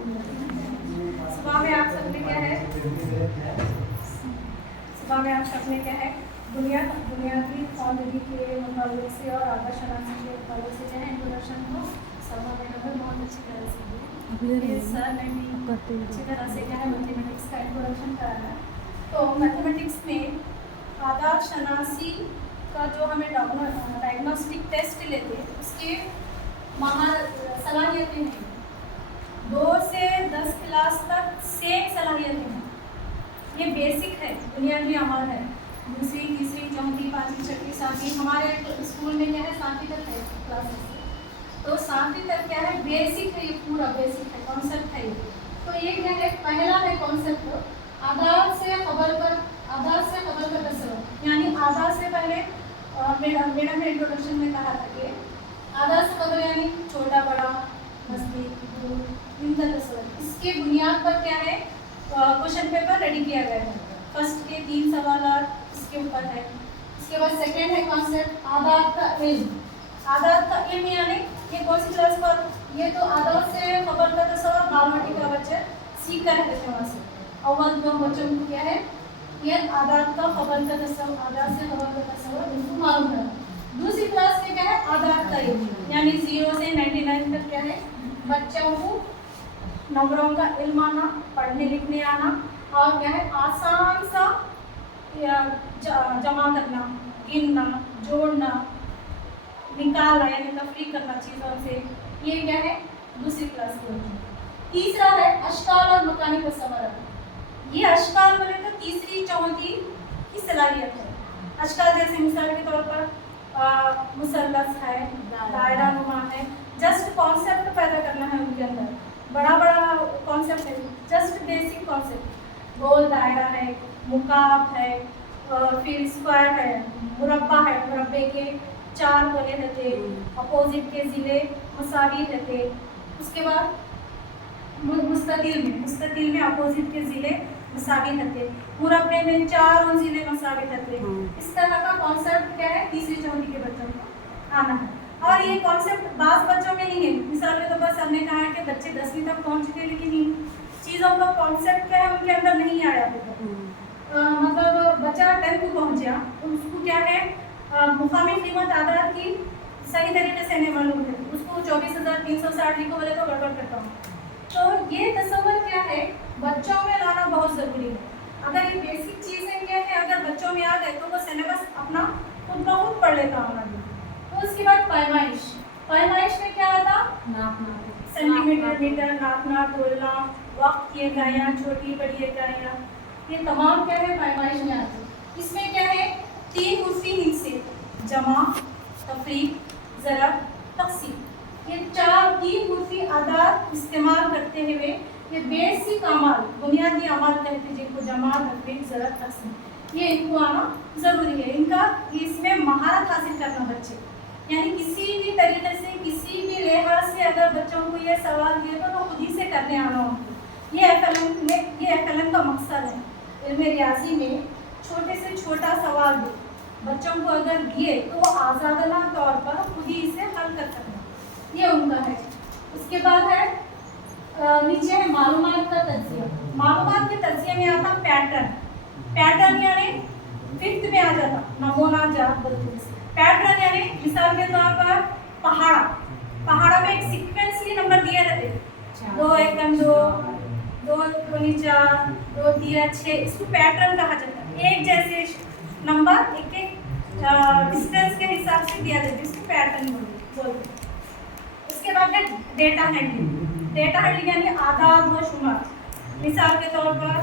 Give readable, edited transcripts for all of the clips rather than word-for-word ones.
सुबह में आप सबने क्या है, सुबह में आप सबने क्या है बुनियादी फॉर्मेलिटी के मुताबिक से और आधा शनाख्ती के मुताबिक से जो है इंट्रोडक्शन को सभा मैडम ने बहुत अच्छी तरह से दी। सर ने भी अच्छी तरह से क्या है मैथमेटिक्स का इंट्रोडक्शन कराया। तो मैथमेटिक्स में आधा शनासी का जो हमें डायग्नोस्टिक टेस्ट लेते हैं उसके सलाहियतें हैं। 2 से 10 क्लास तक सेम सलाहियतें हैं। ये बेसिक है, बुनियादी अमल है। दूसरी, तीसरी, चौथी, पाँचवीं, छठी, सातवीं, हमारे स्कूल में क्या है 7वीं तक है क्लासेस। तो 7वीं तक क्या है बेसिक है, ये पूरा बेसिक है, कॉन्सेप्ट है ये। तो ये क्या है, पहला है कॉन्सेप्ट आधार से खबर का तस्वर, यानी आधार से पहले मैडम ने इंट्रोडक्शन में कहा था कि आधार से खबर यानी छोटा बड़ा नजदीक दूर इनका तस्वर। इसके बुनियाद पर क्या है क्वेश्चन पेपर रेडी किया गया है। फर्स्ट के 3 सवाल इसके ऊपर है। इसके बाद सेकेंड है कॉन्सेप्ट आधार का इल्म। आधार का इल्म यानी ये कौन सी क्लास पर, ये तो आधार से खबर का तस्वर बालवाटी का बच्चे सीख कर रहते थे वहाँ से। अव्वल 2 बच्चों को क्या है ये आधार का खबर का तस्वर, आधार से खबर का तस्वर उनको मालूम है। दूसरी क्लास में क्या है आधार का इल्म, यानी 0 से 99 तक क्या है बच्चों को नंबरों का इल्म आना, पढ़ने लिखने आना और क्या है आसान सा जमा करना, गिनना, जोड़ना, निकालना यानी तफरीक करना चीज़ों से। ये क्या है दूसरी क्लास की होती है। तीसरा है अशकाल और मकानी तस्वर। ये अशकाल बोले तो तीसरी चौथी की सलाहियत है। अशकाल जैसे मिसाल के तौर पर मुसल्लस है, दायरा नुमा है, जस्ट कॉन्सेप्ट पैदा करना है उनके अंदर। बड़ा कॉन्सेप्ट है, जस्ट बेसिक कॉन्सेप्ट। गोल दायरा है, मुकाब है, फिर स्क्वायर है, मुरब्बा है, मुरब्बे के 4 कोने रहते, अपोजिट के ज़िले मसावी रहते। उसके बाद मुस्ततिल में अपोजिट के ज़िले मसावी रहते, मुरब्बे में 4 ज़िले मसावी रहते। इस तरह का कॉन्सेप्ट क्या है तीसरी चौथी के बच्चों को आना है। और ये कॉन्सेप्ट बास बच्चों में नहीं है। मिसाल के तौर पर सर ने कहा है कि बच्चे 10वीं तक पहुंच चुके लेकिन इन चीज़ों का कॉन्सेप्ट क्या है उनके अंदर नहीं आया अभी तक। मतलब बच्चा 10th को पहुंच गया उसको क्या है मुकामी कीमत आधार की सही तरीके से नहीं मालूम है, उसको 24,360 लिखो बोले तो गड़बड़ करता हूँ। तो ये तस्वर क्या है बच्चों में लाना बहुत ज़रूरी है। अगर ये बेसिक चीज़ें क्या है अगर बच्चों में आ गए तो वो सिलेबस अपना खुद ब खुद पढ़ लेता होगा। तो उसके बाद पैमाइश में क्या आता नापना, सेंटीमीटर, मीटर नापना, तोलना, वक्त की इकाइयाँ, छोटी बड़ी इकाइयाँ, ये तमाम क्या है पैमाइश में आती है। इसमें क्या है 3 उर्फी हिस्से जमा, तफरीक, ज़रब, तक़सीम, ये 3 उर्फी आदात इस्तेमाल करते हुए ये बेसिक अमाल बुनियादी अमाल कहते हैं जिनको जमा, तफरीक, ज़रब, तक़सीम, ये इनको आना ज़रूरी है। इनका इसमें महारत हासिल करना बच्चे, यानी किसी भी तरीके से किसी भी लिहाज से अगर बच्चों को ये सवाल दिए तो खुद ही से करने आना उनको। ये FLM का मकसद है। इल्म रियाजी में छोटे से छोटा सवाल दो बच्चों को अगर दिए तो वो आज़ादाना तौर पर खुद ही इसे हल कर सकते, ये उनका है। उसके बाद है नीचे है मालूमात का तज्जिया। मालूमात के तज्जिए में आता पैटर्न यानी 5th में आ जाता नमूना जात बोलते। पैटर्न यानी मिसाल के तौर पर पहाड़ा में एक सीक्वेंसली नंबर दिए रहते 2 1 2 2 2 4 2 3 6, इसको पैटर्न कहा जाता है। एक जैसे नंबर एक डिस्टेंस के हिसाब से दिया जाता है, इसको पैटर्न बोलते। इसके बाद है डेटा हैंडलिंग यानी आदाद व शुमार। मिसाल के तौर पर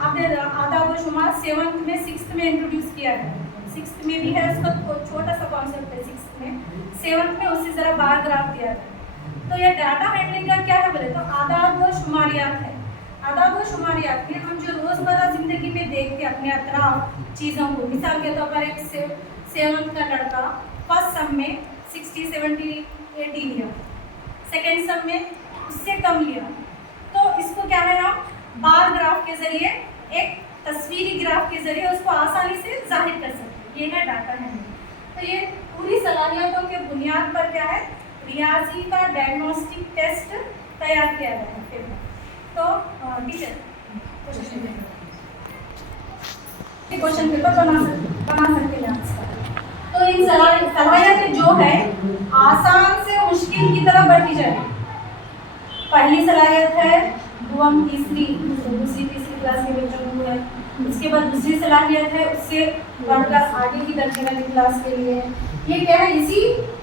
आपने आदाद व शुमार 7th में 6th में इंट्रोड्यूस किया है। 6th में भी है, उसका छोटा सा कॉन्सेप्ट है 6th में। 7th में उससे ज़रा बार ग्राफ दिया है। तो ये डाटा हैंडलिंग का क्या है बोले तो आदाद व शुमारियात है। आदाद व शुमारियात में हम जो रोज़मर्रा ज़िंदगी में देखते हैं अपने अतराफ चीज़ों को, मिसाल के तौर पर एक 7th का लड़का फर्स्ट सम में 60 70 80 लिया, सेकेंड सम में उससे कम लिया, तो इसको क्या है हम बार ग्राफ के ज़रिए एक तस्वीरी ग्राफ के ज़रिए उसको आसानी से जाहिर कर सकते हैं। ये है डाटा हैंडलिंग। तो ये पूरी सलाहियतों के बुनियाद पर क्या है रियाजी का डायग्नोस्टिक टेस्ट तैयार किया गया है। तो टीचर क्वेश्चन पेपर बना सकते हैं आंसर। तो इन सलाहियतें जो है आसान से मुश्किल की तरफ बढ़ती जाए। पहली सलाहियत है दुआम दूसरी तीसरी क्लास के बच्चों को है। उसके बाद दूसरी सलाहियत है उससे बढ़कर आगे की दर्जे वाली क्लास के लिए। ये क्या है, इसी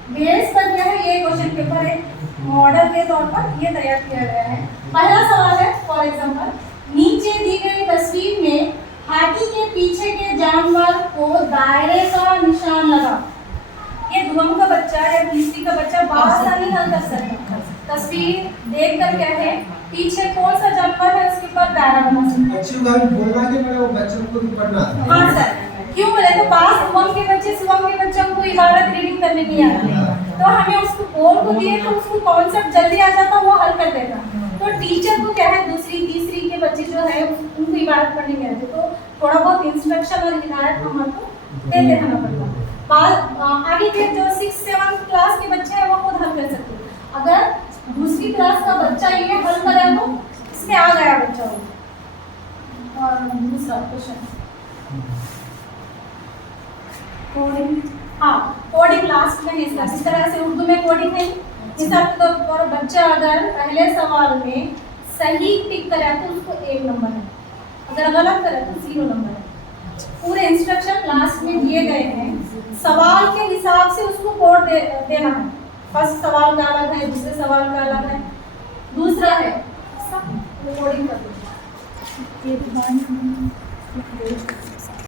बेस पर क्या है, ये क्वेश्चन पेपर है मॉडल के तौर पर ये तैयार किया गया है। पहला सवाल है फॉर एग्जांपल, नीचे दी गई तस्वीर में हाथी के पीछे के जानवर को दायरे का निशान लगा। ये दुआम का बच्चा या तीसरी का बच्चा आसानी हल कर सकता है। तस्वीर देखकर क्या है, पीछे कौन सा जानवर है उसके ऊपर दायरा बना सकते हैं। अच्छी बात बोलना के बड़े वो बच्चों को भी पढ़ना। हाँ सर, क्यों बोले तो पास दुआम के बच्चे सुबह के बच्चों को इबारत रीडिंग करने नहीं आती, तो हमें उसको बोल को दिए तो उसको कॉन्सेप्ट जल्दी आ जाता, वो हल कर देता। तो टीचर को क्या है, दूसरी तीसरी के बच्चे जो है उनको इबारत पढ़ने नहीं आती, तो थोड़ा बहुत इंस्ट्रक्शन और हिदायत हमको देते रहना पड़ता। आगे के जो 6-7 क्लास के बच्चे हैं वो खुद हल कर सकते हैं। अगर दूसरी क्लास का बच्चा ये हल करे तो इसमें आ गया बच्चा वो। और दूसरा क्वेश्चन कोडिंग, हाँ कोडिंग लास्ट में इसका इस तरह से उर्दू में कोडिंग है। इस तो और बच्चा अगर पहले सवाल में सही टिक करे तो उसको 1 नंबर है, अगर गलत करे तो 0 नंबर है। पूरे इंस्ट्रक्शन लास्ट में दिए गए हैं, सवाल के हिसाब से उसको कोड देना है। फर्स्ट सवाल का अलग है, दूसरे सवाल का अलग है, दूसरा है सब कोडिंग कर दो।